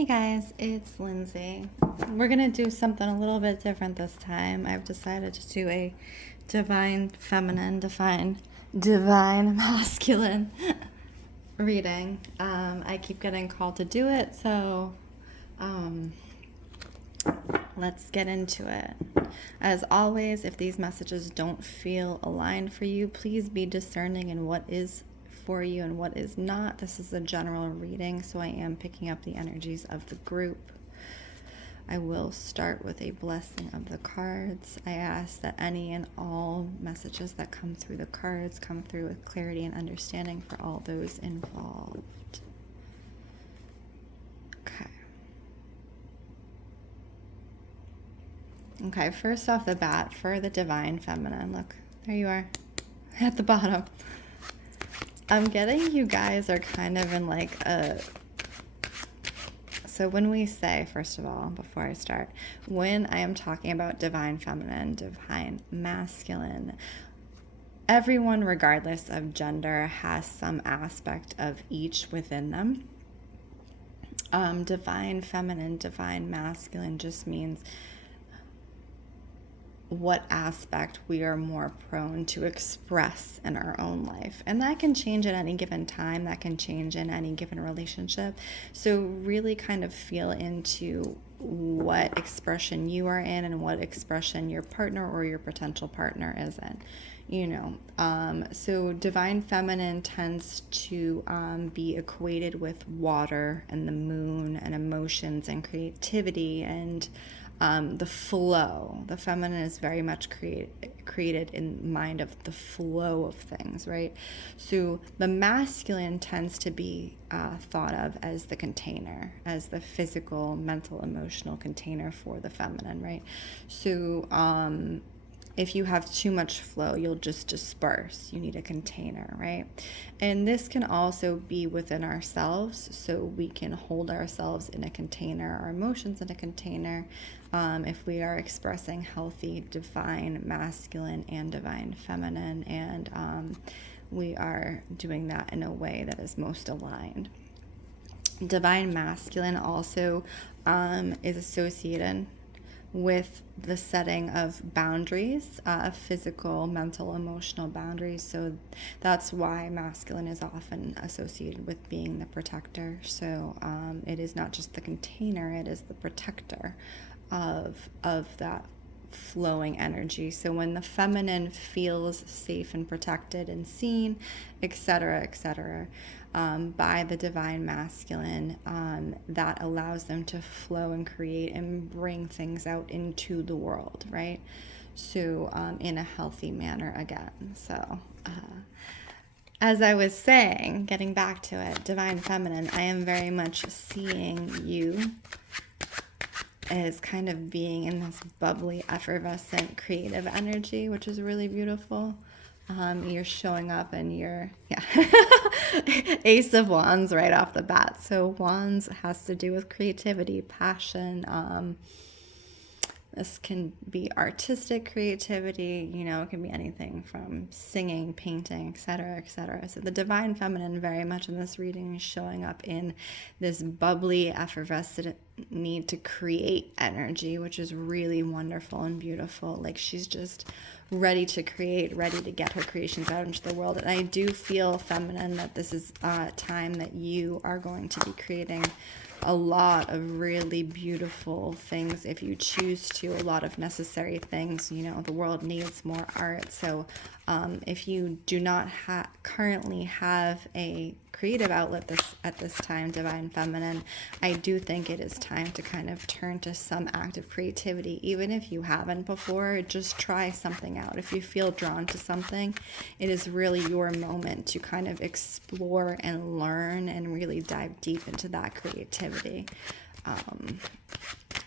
Hey guys, it's Lindsay. We're going to do something a little bit different this time. I've decided to do a divine feminine, divine masculine reading. I keep getting called to do it, so let's get into it. As always, if these messages don't feel aligned for you, please be discerning in what is for you and what is not. This is a general reading, so I am picking up the energies of the group. I will start with a blessing of the cards. I ask that any and all messages that come through the cards come through with clarity and understanding for all those involved. Okay, first off the bat, for the divine feminine, look, there you are at the bottom. I'm getting you guys are kind of in like a, so when we say, first of all, before I start, when I am talking about divine feminine, divine masculine, everyone, regardless of gender, has some aspect of each within them. Divine feminine, divine masculine just means what aspect we are more prone to express in our own life. And that can change at any given time, that can change in any given relationship. So really kind of feel into what expression you are in and what expression your partner or your potential partner is in. So divine feminine tends to be equated with water and the moon and emotions and creativity and the flow. The feminine is very much created in mind of the flow of things, right? So the masculine tends to be thought of as the container, as the physical, mental, emotional container for the feminine, right? So if you have too much flow, you'll just disperse. You need a container, right? And this can also be within ourselves, so we can hold ourselves in a container, our emotions in a container, if we are expressing healthy, divine masculine and divine feminine, and we are doing that in a way that is most aligned. Divine masculine also is associated with the setting of boundaries, physical, mental, emotional boundaries. So that's why masculine is often associated with being the protector. So it is not just the container, it is the protector of that flowing energy. So when the feminine feels safe and protected and seen, etc., by the divine masculine, that allows them to flow and create and bring things out into the world, right? So in a healthy manner again. So as I was saying, getting back to it, divine feminine, I am very much seeing you as kind of being in this bubbly, effervescent, creative energy, which is really beautiful. You're showing up and you're, Ace of Wands right off the bat. So Wands has to do with creativity, passion. This can be artistic creativity, it can be anything from singing, painting, etc., So the divine feminine very much in this reading is showing up in this bubbly, effervescent need to create energy, which is really wonderful and beautiful. Like she's just ready to create, ready to get her creations out into the world. And I do feel, feminine, that this is a time that you are going to be creating a lot of really beautiful things if you choose to, a lot of necessary things. The world needs more art. So if you do not currently have a creative outlet at this time, divine feminine, I do think it is time to kind of turn to some active creativity. Even if you haven't before, just try something out. If you feel drawn to something, it is really your moment to kind of explore and learn and really dive deep into that creativity.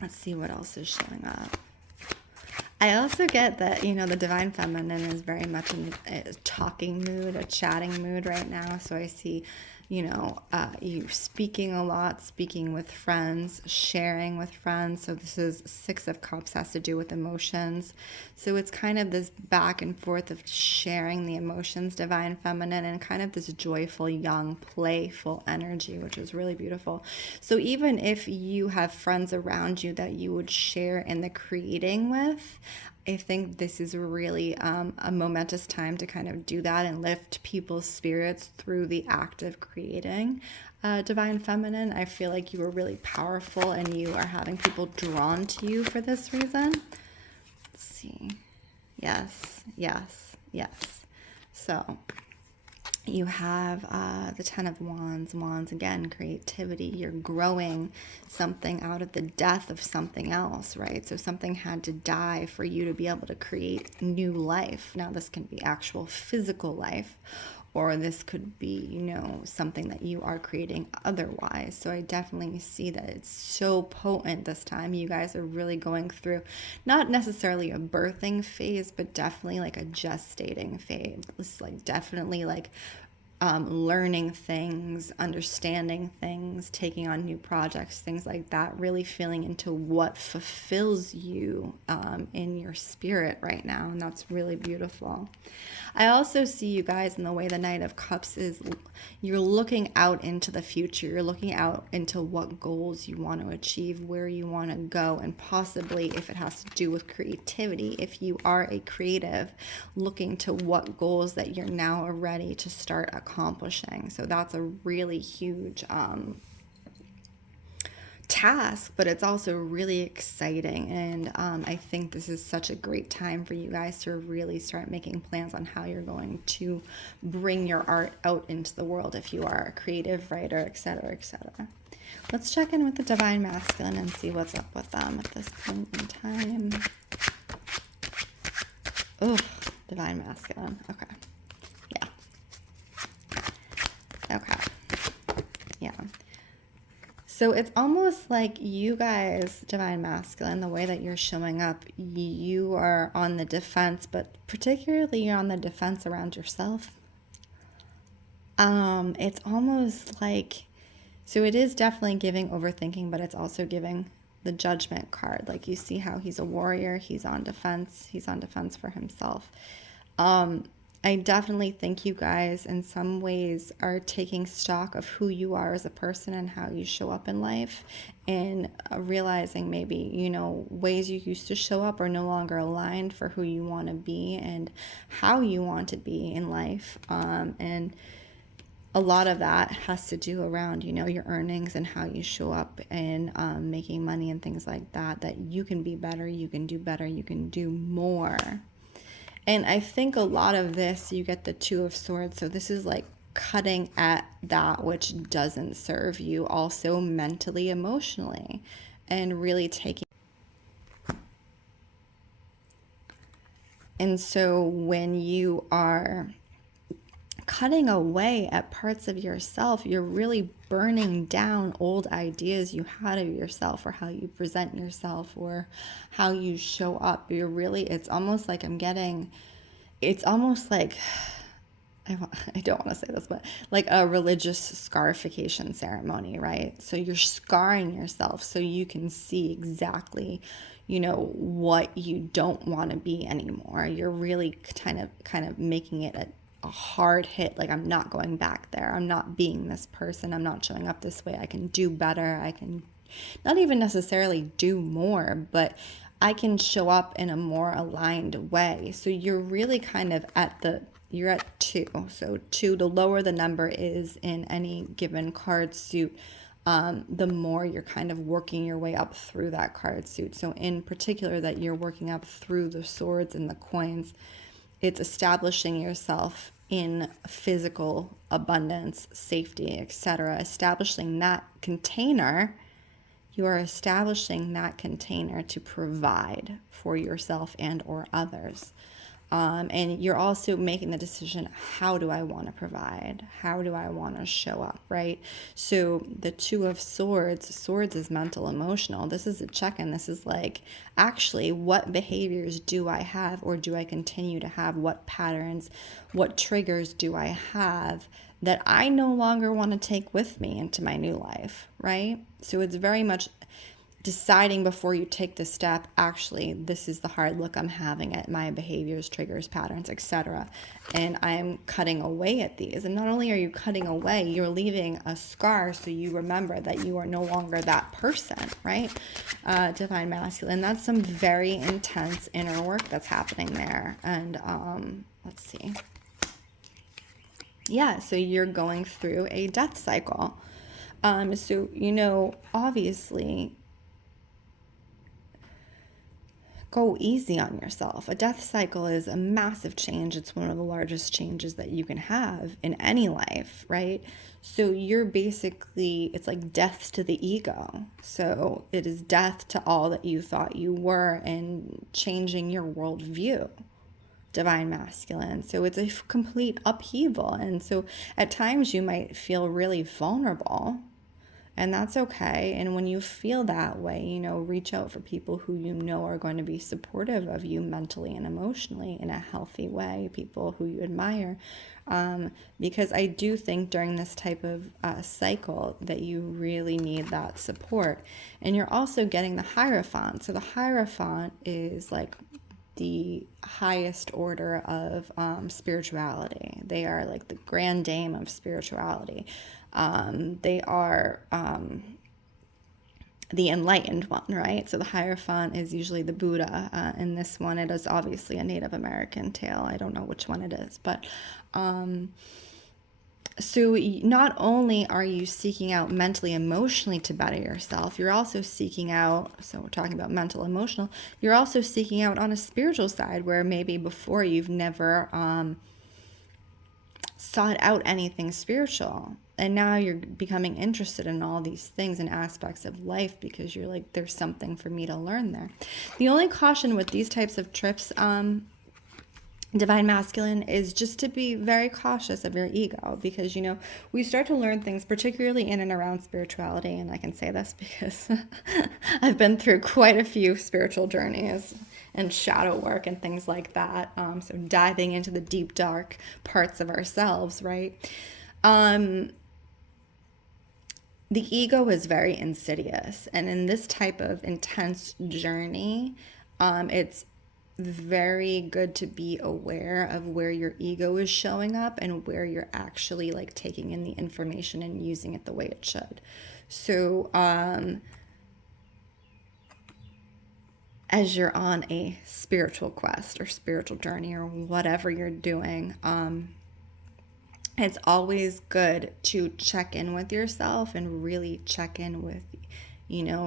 Let's see what else is showing up. I also get that, the divine feminine is very much in a talking mood, a chatting mood right now. So I see you speaking a lot, speaking with friends, sharing with friends. So this is Six of Cups, has to do with emotions. So it's kind of this back and forth of sharing the emotions, divine feminine, and kind of this joyful, young, playful energy, which is really beautiful. So even if you have friends around you that you would share in the creating with, I think this is really a momentous time to kind of do that and lift people's spirits through the act of creating. Divine Feminine, I feel like you are really powerful and you are having people drawn to you for this reason. Let's see. Yes, yes, yes. So you have the Ten of Wands. Wands, again, creativity. You're growing something out of the death of something else, right? So something had to die for you to be able to create new life. Now, this can be actual physical life, or this could be, something that you are creating otherwise. So I definitely see that it's so potent this time. You guys are really going through not necessarily a birthing phase, but definitely like a gestating phase. It's like definitely like learning things, understanding things, taking on new projects, things like that, really feeling into what fulfills you in your spirit right now. And that's really beautiful. I also see you guys in the way the Knight of Cups is, you're looking out into the future. You're looking out into what goals you want to achieve, where you want to go, and possibly if it has to do with creativity, if you are a creative, looking to what goals that you're now ready to start accomplishing. So that's a really huge task, but it's also really exciting. And I think this is such a great time for you guys to really start making plans on how you're going to bring your art out into the world if you are a creative writer, etc., etc. Let's check in with the Divine Masculine and see what's up with them at this point in time. Oh, Divine Masculine. Okay. Yeah. Okay. Yeah. So it's almost like you guys, Divine Masculine, the way that you're showing up, you are on the defense, but particularly you're on the defense around yourself. It's almost like, so it is definitely giving overthinking, but it's also giving the Judgment card. Like you see how he's a warrior, he's on defense for himself. I definitely think you guys in some ways are taking stock of who you are as a person and how you show up in life, and realizing maybe, ways you used to show up are no longer aligned for who you want to be and how you want to be in life. And a lot of that has to do around, your earnings and how you show up and making money and things like that, that you can be better, you can do better, you can do more. And I think a lot of this, you get the Two of Swords. So this is like cutting at that which doesn't serve you, also mentally, emotionally, and really taking. And so when you are cutting away at parts of yourself, you're really burning down old ideas you had of yourself, or how you present yourself, or how you show up. It's almost like it's almost like, I don't want to say this, but like a religious scarification ceremony, right? So you're scarring yourself so you can see exactly, what you don't want to be anymore. You're really kind of making it a hard hit, like, I'm not going back there, I'm not being this person, I'm not showing up this way, I can do better, I can not even necessarily do more, but I can show up in a more aligned way. So you're really kind of you're at 2. So 2, the lower the number is in any given card suit, the more you're kind of working your way up through that card suit. So in particular, that you're working up through the swords and the coins, it's establishing yourself in physical abundance, safety, etc. Establishing that container. You are establishing that container to provide for yourself and or others. And you're also making the decision, how do I want to provide? How do I want to show up, right? So the Two of Swords is mental, emotional. This is a check-in. This is like, actually, what behaviors do I have, or do I continue to have? What patterns, what triggers do I have that I no longer want to take with me into my new life, right? So it's very much deciding before you take the step, actually, this is the hard look I'm having at my behaviors, triggers, patterns, etc. And I am cutting away at these. And not only are you cutting away, you're leaving a scar so you remember that you are no longer that person, right? Divine Masculine. That's some very intense inner work that's happening there. And let's see. Yeah, so you're going through a death cycle. So, obviously, go easy on yourself. A death cycle is a massive change. It's one of the largest changes that you can have in any life, right? So you're basically, it's like death to the ego. So it is death to all that you thought you were and changing your worldview. Divine Masculine. So it's a complete upheaval. And so at times you might feel really vulnerable. And that's okay. And when you feel that way, reach out for people who are going to be supportive of you mentally and emotionally in a healthy way, people who you admire. Because I do think during this type of cycle that you really need that support. And you're also getting the Hierophant. So the Hierophant is like the highest order of spirituality. They are like the grand dame of spirituality. They are the enlightened one, right? So the Hierophant is usually the Buddha. In this one, it is obviously a Native American tale. I don't know which one it is, but so not only are you seeking out mentally, emotionally to better yourself, you're also seeking out, so we're talking about mental, emotional, you're also seeking out on a spiritual side where maybe before you've never sought out anything spiritual. And now you're becoming interested in all these things and aspects of life because you're like, there's something for me to learn there. The only caution with these types of trips, Divine Masculine, is just to be very cautious of your ego because, we start to learn things, particularly in and around spirituality. And I can say this because I've been through quite a few spiritual journeys and shadow work and things like that. So diving into the deep, dark parts of ourselves, right? The ego is very insidious. And in this type of intense journey, it's very good to be aware of where your ego is showing up and where you're actually like taking in the information and using it the way it should. So as you're on a spiritual quest or spiritual journey or whatever you're doing, it's always good to check in with yourself and really check in with,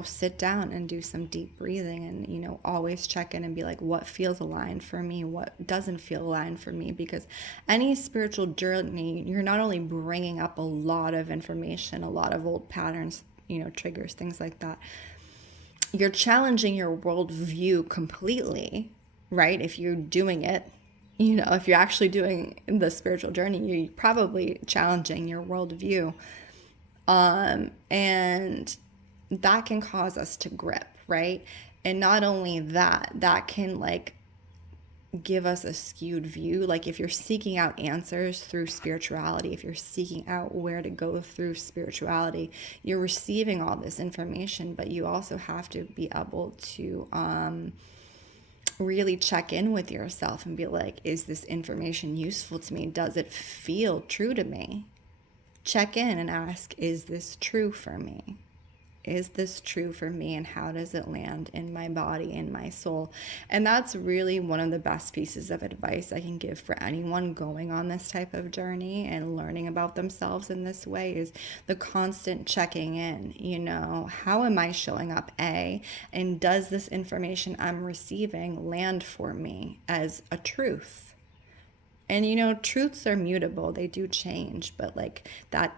sit down and do some deep breathing and, always check in and be like, what feels aligned for me? What doesn't feel aligned for me? Because any spiritual journey, you're not only bringing up a lot of information, a lot of old patterns, triggers, things like that. You're challenging your worldview completely, right? If you're doing it, if you're actually doing the spiritual journey, you're probably challenging your worldview. And that can cause us to grip, right? And not only that, that can like give us a skewed view. Like if you're seeking out answers through spirituality, if you're seeking out where to go through spirituality, you're receiving all this information, but you also have to be able to really check in with yourself and be like, is this information useful to me? Does it feel true to me? Check in and ask, is this true for me? Is this true for me? And how does it land in my body, in my soul? And that's really one of the best pieces of advice I can give for anyone going on this type of journey and learning about themselves in this way is the constant checking in. How am I showing up, A? And does this information I'm receiving land for me as a truth? And, truths are mutable. They do change, but like that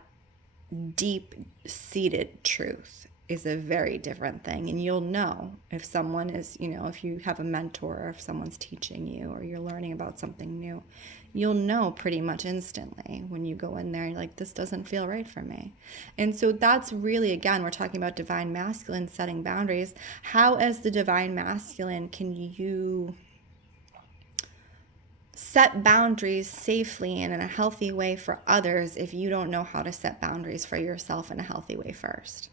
deep-seated truth is a very different thing. And you'll know if someone is, if you have a mentor or if someone's teaching you or you're learning about something new, you'll know pretty much instantly when you go in there, you're like, this doesn't feel right for me. And so that's really, again, we're talking about Divine Masculine setting boundaries. How as the Divine Masculine can you set boundaries safely and in a healthy way for others if you don't know how to set boundaries for yourself in a healthy way first.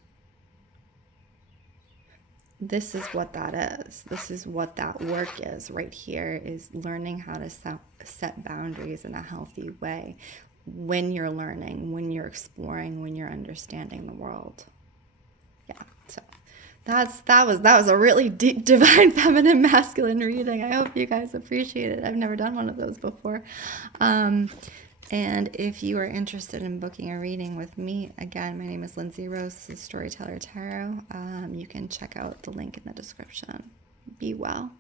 This is what that is. This is what that work is right here, is learning how to set boundaries in a healthy way when you're learning, when you're exploring, when you're understanding the world. Yeah, so that was a really deep divine feminine masculine reading. I hope you guys appreciate it. I've never done one of those before. And if you are interested in booking a reading with me, again, my name is Lindsey Rose. This is Storyteller Tarot. You can check out the link in the description. Be well.